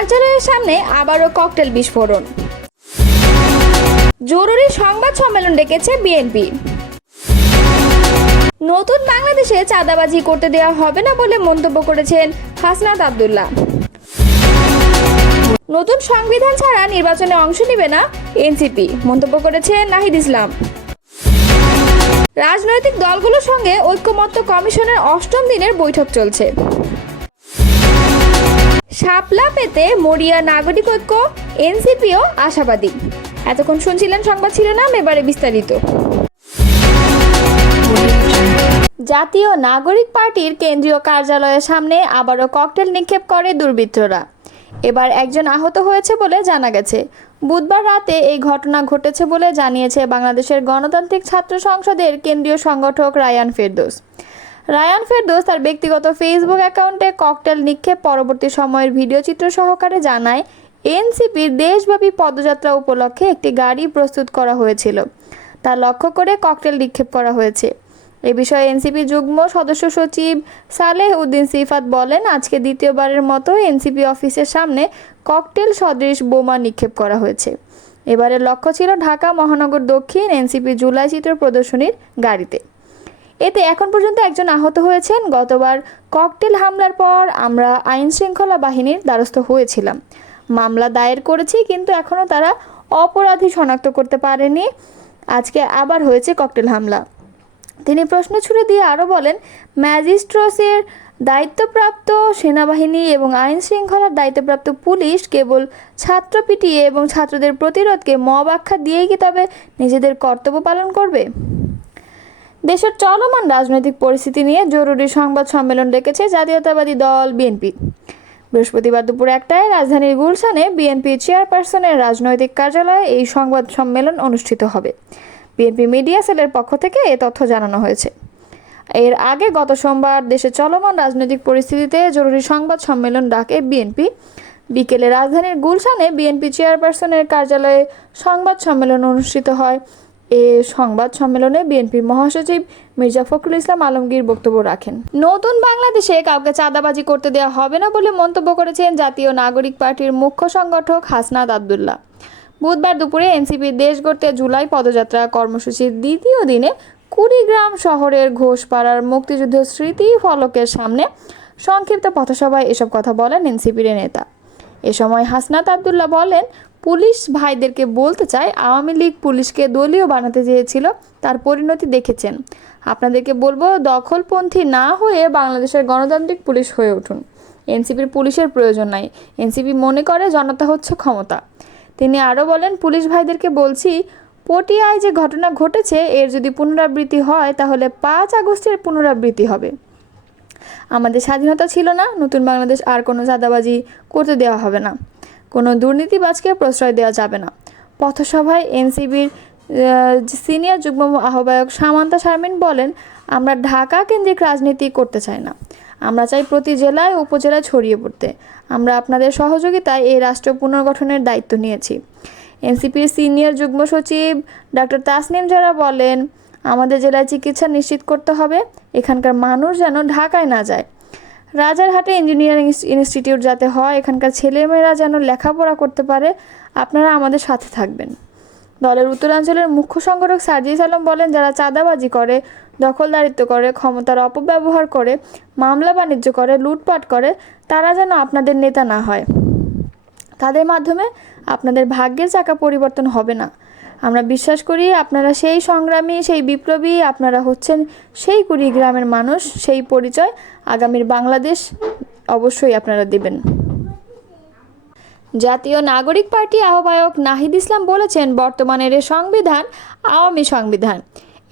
কার্যালয়ের সামনে আবারও ককটেল বিস্ফোরণ। জরুরি সংবাদ সম্মেলন ডেকেছে বিএনপি। নতুন বাংলাদেশে চাঁদাবাজি করতে দেওয়া হবে না বলে মন্তব্য করেছেন হাসনাত আব্দুল্লাহ। নতুন সংবিধান ছাড়া নির্বাচনে অংশ নেবে না এনসিপি, মন্তব্য করেছেন নাহিদ ইসলাম। রাজনৈতিক দলগুলোর সঙ্গে ঐক্যমত্য কমিশনের ৮ম দিনের বৈঠক চলছে। শাপলা পেতে মরিয়া নাগরিক ঐক্য, এনসিপিও আশাবাদী। এতক্ষণ শুনছিলেন সংবাদ শিরোনাম, এবারে বিস্তারিত। জাতীয় নাগরিক পার্টির কেন্দ্রীয় কার্যালয়ের সামনে আবারও ককটেল নিক্ষেপ করে দুর্বৃত্তরা। এবার একজন আহত হয়েছে বলে জানা গেছে। বুধবার রাতে এই ঘটনা ঘটেছে বলে জানিয়েছে বাংলাদেশের গণতান্ত্রিক ছাত্র সংসদের কেন্দ্রীয় সংগঠক রায়ান ফেরদৌস। তার ব্যক্তিগত ফেসবুক অ্যাকাউন্টে ককটেল নিক্ষেপ পরবর্তী সময়ের ভিডিও চিত্র সহকারে জানায়, এনসিপির দেশব্যাপী পদযাত্রা উপলক্ষে একটি গাড়ি প্রস্তুত করা হয়েছিল, তা লক্ষ্য করে ককটেল নিক্ষেপ করা হয়েছে। এ বিষয়ে এনসিপি যুগ্ম সদস্য সচিব সালেহ উদ্দিন সিফাত বলেন, আজকে দ্বিতীয়বারের মতো এনসিপি অফিসের সামনে ককটেল সদৃশ বোমা নিক্ষেপ করা হয়েছে। এবারের লক্ষ্য ছিল ঢাকা মহানগর দক্ষিণ এনসিপি জুলাই চিত্র প্রদর্শনীর গাড়িতে। এতে এখন পর্যন্ত একজন আহত হয়েছেন। গতবার ককটেল হামলার পর আমরা আইন শৃঙ্খলা বাহিনীর দ্বারস্থ হয়েছিলাম, মামলা দায়ের করেছি, কিন্তু এখনও তারা অপরাধী শনাক্ত করতে পারেনি। আজকে আবার হয়েছে ককটেল হামলা। তিনি প্রশ্ন ছুড়ে দিয়ে আরও বলেন, ম্যাজিস্ট্রেটের দায়িত্বপ্রাপ্ত সেনাবাহিনী এবং আইন শৃঙ্খলার দায়িত্বপ্রাপ্ত পুলিশ কেবল ছাত্র পিটিয়ে এবং ছাত্রদের প্রতিরোধকে মব আখ্যা দিয়েই কি তবে নিজেদের কর্তব্য পালন করবে? দেশের চলমান রাজনৈতিক পরিস্থিতি নিয়ে জরুরি সংবাদ সম্মেলন ডেকেছে জাতীয়তাবাদী দল বিএনপি। বৃহস্পতিবার দুপুর 1টায় রাজধানীর গুলশানে বিএনপি চেয়ারপারসনের রাজনৈতিক কার্যালয়ে এই সংবাদ সম্মেলন অনুষ্ঠিত হবে। বিএনপি মিডিয়া সেলের পক্ষ থেকে এ তথ্য জানানো হয়েছে। এর আগে গত সোমবার দেশে চলমান রাজনৈতিক পরিস্থিতিতে জরুরি সংবাদ সম্মেলন ডাকে বিএনপি। বিকেলে রাজধানীর গুলশানে বিএনপি চেয়ারপারসনের কার্যালয়ে সংবাদ সম্মেলন অনুষ্ঠিত হয়। এ সংবাদ সম্মেলনে বিএনপির মহাসচিব মির্জা ফখরুল ইসলাম আলমগীর বক্তব্য রাখেন। নতুন বাংলাদেশে কাউকে চাঁদাবাজি করতে দেওয়া হবে না বলে মন্তব্য করেছেন জাতীয় নাগরিক পার্টির মুখ্য সংগঠক হাসনাত আব্দুল্লাহ। বুধবার দুপুরে এনসিপির দেশ গড়তে জুলাই পদযাত্রা কর্মসূচির দ্বিতীয় দিনে কুড়িগ্রাম শহরের ঘোষপাড়ার মুক্তিযুদ্ধ স্মৃতি ফলকের সামনে সংক্ষিপ্ত পথসভায় এসব কথা বলেন এনসিপির নেতা। এ সময় হাসনাত আব্দুল্লাহ বলেন, পুলিশ ভাইদেরকে বলতে চাই, আওয়ামী লীগ পুলিশকে দলীয় বানাতে চেয়েছিল, তার পরিণতি দেখেছেন। আপনাদেরকে বলবো, দখলপন্থী না হয়ে বাংলাদেশের গণতান্ত্রিক পুলিশ হয়ে উঠুন। এনসিপির পুলিশের প্রয়োজন নাই। এনসিপি মনে করে জনতা হচ্ছে ক্ষমতা। তিনি আরও বলেন, পুলিশ ভাইদেরকে বলছি, পটিয়ায় যে ঘটনা ঘটেছে এর যদি পুনরাবৃত্তি হয় তাহলে 5 আগস্টের পুনরাবৃত্তি হবে। আমাদের স্বাধীনতা ছিল না, নতুন বাংলাদেশ আর কোনো চাঁদাবাজি করতে দেওয়া হবে না, কোনো দুর্নীতিবাজকে প্রশ্রয় দেওয়া যাবে না। পথসভায় এনসিপির সিনিয়র যুগ্ম আহ্বায়ক সামান্তা শারমিন বলেন, আমরা ঢাকা কেন্দ্রিক রাজনীতি করতে চাই না, আমরা চাই প্রতি জেলায় উপজেলায় ছড়িয়ে পড়তে। আমরা আপনাদের সহযোগিতায় এই রাষ্ট্র পুনর্গঠনের দায়িত্ব নিয়েছি। এনসিপির সিনিয়র যুগ্ম সচিব ডক্টর তাসনিম জারা বলেন, আমাদের জেলায় চিকিৎসা নিশ্চিত করতে হবে, এখানকার মানুষ যেন ঢাকায় না যায়। রাজারহাটে ইঞ্জিনিয়ারিং ইনস্টিটিউট যাতে হয়, এখানকার ছেলেমেয়েরা যেন লেখাপড়া করতে পারে। আপনারা আমাদের সাথে থাকবেন। দলের উত্তরাঞ্চলের মুখ্য সংগঠক সার্জিস আলম বলেন, যারা চাঁদাবাজি করে, দখলদারিত্ব করে, ক্ষমতার অপব্যবহার করে, মামলা বাণিজ্য করে, লুটপাট করে, তারা যেন আপনাদের নেতা না হয়। তাদের মাধ্যমে আপনাদের ভাগ্যের চাকা পরিবর্তন হবে না। আমরা বিশ্বাস করি আপনারা সেই সংগ্রামী, সেই বিপ্লবী, আপনারা হচ্ছেন সেই কুড়িগ্রামের মানুষ। সেই পরিচয় আগামীর বাংলাদেশ অবশ্যই আপনারা দেবেন। জাতীয় নাগরিক পার্টি আহ্বায়ক নাহিদ ইসলাম বলেছেন, বর্তমানের এ সংবিধান আওয়ামী সংবিধান,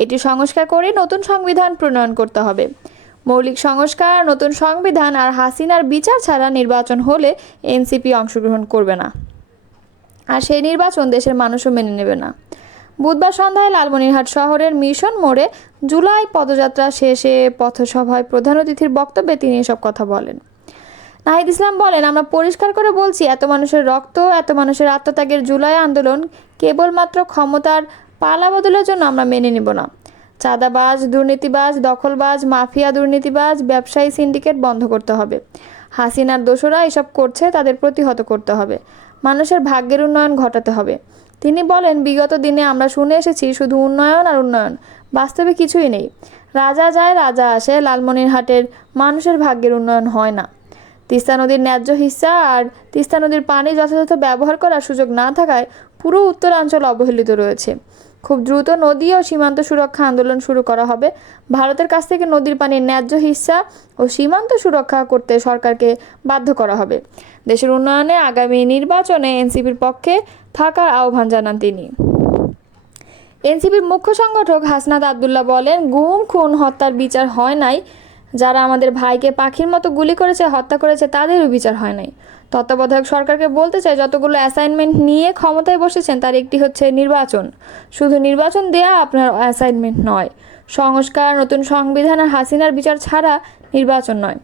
এটি সংস্কার করে নতুন সংবিধান প্রণয়ন করতে হবে। মৌলিক সংস্কার, নতুন সংবিধান আর হাসিনার বিচার ছাড়া নির্বাচন হলে এনসিপি অংশগ্রহণ করবে না, আর সেই নির্বাচন দেশের মানুষও মেনে নেবে না। বুধবার সন্ধ্যায় লালমনিরহাট শহরের মিশন মোড়ে জুলাই পদযাত্রা শেষে পথসভায় প্রধান অতিথির বক্তব্যে তিনি এসব কথা বলেন। নাহিদ ইসলাম বলেন, আমরা পরিষ্কার করে বলছি, এত মানুষের রক্ত, এত মানুষের আত্মত্যাগের জুলাই আন্দোলন কেবলমাত্র ক্ষমতার পালা বদলের জন্য আমরা মেনে নেব না। চাঁদাবাজ, দুর্নীতিবাজ, দখলবাজ, মাফিয়া দুর্নীতিবাজ, ব্যবসায়ী সিন্ডিকেট বন্ধ করতে হবে। হাসিনার দোসরা এসব করছে, তাদের প্রতিহত করতে হবে, মানুষের ভাগ্যের উন্নয়ন ঘটাতে হবে। তিনি বলেন, বিগত দিনে আমরা শুনে এসেছি শুধু উন্নয়ন আর উন্নয়ন, বাস্তবে কিছুই নেই। রাজা যায় রাজা আসে, লালমনিরহাটের মানুষের ভাগ্যের উন্নয়ন হয় না। তিস্তা নদীর ন্যায্য হিস্সা আর তিস্তা নদীর পানি যথাযথ ব্যবহার করার সুযোগ না থাকায় পুরো উত্তরাঞ্চল অবহেলিত রয়েছে। খুব দ্রুত নদী ও সীমান্ত সুরক্ষা আন্দোলন শুরু করা হবে। ভারতের কাছ থেকে নদীর পানির ন্যায্য হিস্সা ও সীমান্ত সুরক্ষা করতে সরকারকে বাধ্য করা হবে। দেশের উন্নয়নে আগামী নির্বাচনে এনসিপির পক্ষে থাকার আহ্বান জানান তিনি। এনসিপির মুখ্য সংগঠক হাসনাত আবদুল্লাহ বলেন, গুম, খুন, হত্যার বিচার হয় নাই। যারা আমাদের ভাইকে পাখির মতো গুলি করেছে, হত্যা করেছে, তাদেরও বিচার হয় নাই। তত্ত্বাবধায়ক সরকারকে বলতে চাই, যতগুলো অ্যাসাইনমেন্ট নিয়ে ক্ষমতায় বসেছেন তার একটি হচ্ছে নির্বাচন। শুধু নির্বাচন দেয়া আপনার অ্যাসাইনমেন্ট নয়। সংস্কার, নতুন সংবিধান আর হাসিনার বিচার ছাড়া নির্বাচন নয়।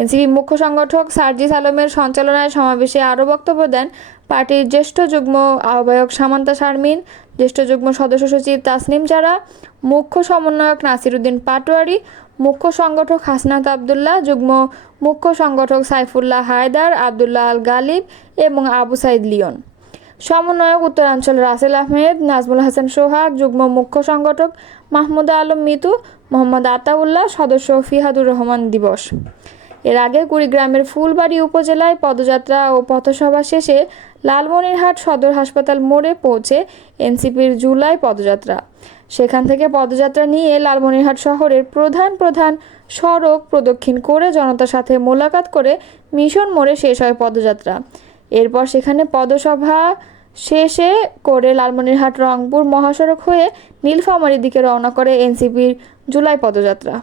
এনসিপি মুখ্য সংগঠক সার্জিস আলমের সঞ্চালনায় সমাবেশে আরও বক্তব্য দেন পার্টির জ্যেষ্ঠ যুগ্ম আহ্বায়ক সামান্তা শারমিন, জ্যেষ্ঠ যুগ্ম সদস্য সচিব তাসনিম জারা, মুখ্য সমন্বয়ক নাসির উদ্দিন পাটোয়ারি, মুখ্য সংগঠক হাসনাত আবদুল্লাহ, যুগ্ম মুখ্য সংগঠক সাইফুল্লাহ হায়দার, আবদুল্লাহ আল গালিব এবং আবু সাইদ লিয়ন, সমন্বয়ক উত্তরাঞ্চল রাসেল আহমেদ, নাজমুল হাসান সোহাগ, যুগ্ম মুখ্য সংগঠক মাহমুদা আলম মিতু, মোহাম্মদ আতাউল্লাহ, সদস্য ফিহাদুর রহমান দিবস। এর আগে কুড়িগ্রামের ফুলবাড়ী উপজেলায় পদযাত্রা ও পথসভা শেষে লালমনিরহাট সদর হাসপাতাল মোড়ে পৌঁছে এনসিপির জুলাই পদযাত্রা। সেখান থেকে পদযাত্রা নিয়ে লালমনিরহাট শহরের প্রধান প্রধান সড়ক প্রদক্ষিণ করে জনতার সাথে মোলাকাত করে মিশন মোড়ে শেষ হয় পদযাত্রা। এরপর সেখানে পদসভা শেষে করে লালমনিরহাট রংপুর মহাসড়ক হয়ে নীলফামারীর দিকে রওনা করে এনসিপির জুলাই পদযাত্রা।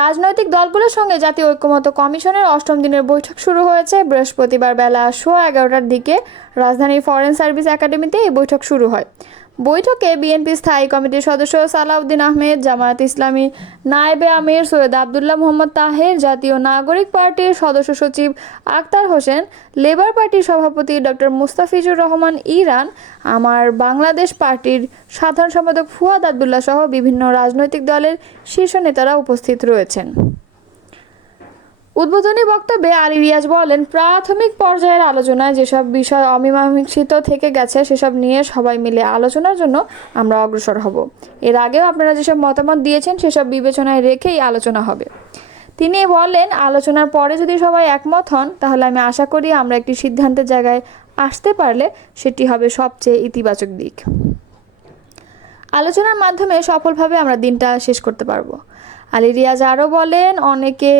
রাজনৈতিক দলগুলোর সঙ্গে জাতীয় ঐক্যমত্য কমিশনের ৮ম দিনের বৈঠক শুরু হয়েছে। বৃহস্পতিবার বেলা 11:15টার দিকে রাজধানীর ফরেন সার্ভিস একাডেমিতে এই বৈঠক শুরু হয়। বৈঠকে বিএনপি স্থায়ী কমিটির সদস্য সালাউদ্দিন আহমেদ, জামায়াত ইসলামী নায়েবে আমির সৈয়দ আবদুল্লাহ মোহাম্মদ তাহের, জাতীয় নাগরিক পার্টির সদস্য সচিব আক্তার হোসেন, লেবার পার্টির সভাপতি ডক্টর মুস্তাফিজুর রহমান ইরান, আমার বাংলাদেশ পার্টির সাধারণ সম্পাদক ফুয়াদ আবদুল্লাহ সহ বিভিন্ন রাজনৈতিক দলের শীর্ষ নেতারা উপস্থিত রয়েছেন। উদ্বোধনী বক্তব্যে আলী রিয়াজ বলেন, প্রাথমিক পর্যায়ের আলোচনায় যেসব বিষয় অমীমাংসিত থেকে গেছে সেসব নিয়ে সবাই মিলে আলোচনার জন্য আমরা অগ্রসর হব। এর আগেও আপনারা যেসব মতামত দিয়েছেন সেসব বিবেচনায় রেখেই আলোচনা হবে। তিনি বলেন, আলোচনার পরে যদি সবাই একমত হন তাহলে আমি আশা করি আমরা একটি সিদ্ধান্তের জায়গায় আসতে পারলে সেটি হবে সবচেয়ে ইতিবাচক দিক। আলোচনার মাধ্যমে সফলভাবে আমরা দিনটা শেষ করতে পারবো। আলী রিয়াজ আরও বলেন, অনেকে